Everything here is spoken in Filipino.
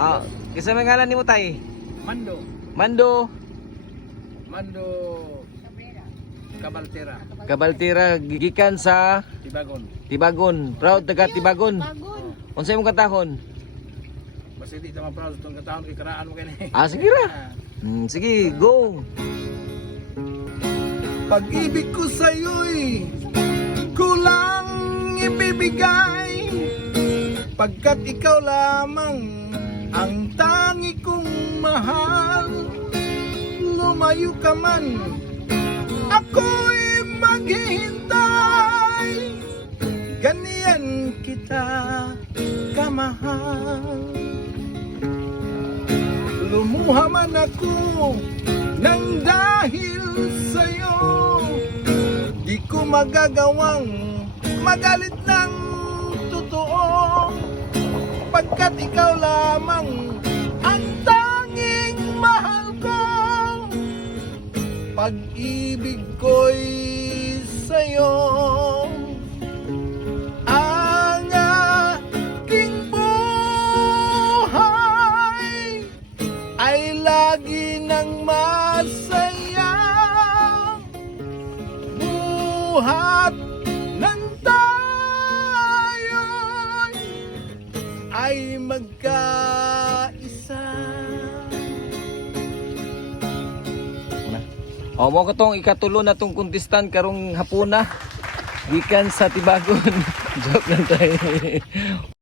Ah, kisa may ngalan nimo tay? Mando. Mando Mando Cabaltera. Cabaltira gikan sa Tibagon. Tibagon. Proud taga Tibagon. Unsay imong katahon? Basta hindi naman proud itong katahon kay karaan mo kani. Ah, sige ra. Sige, go. Pag-ibig ko sa'yo'y kulang ibibigay, pagkat ikaw lamang ang tangi kong mahal. Lumayo ka man, ako'y maghihintay, ganyan kita kamahal. Lumuha man ako nang dahil sa'yo, di ko magagawang magalit ng totoo, pagkat ikaw lamang ang tanging mahal ko. Pag-ibig ko'y sa'yo, ang aking buhay ay lagi nang masaya. Buhat ng tayo'y ay magkaisa. O mo ko tong ikatulo na tong contestant karong hapuna gikan sa Tibagon. Joke lang tayo.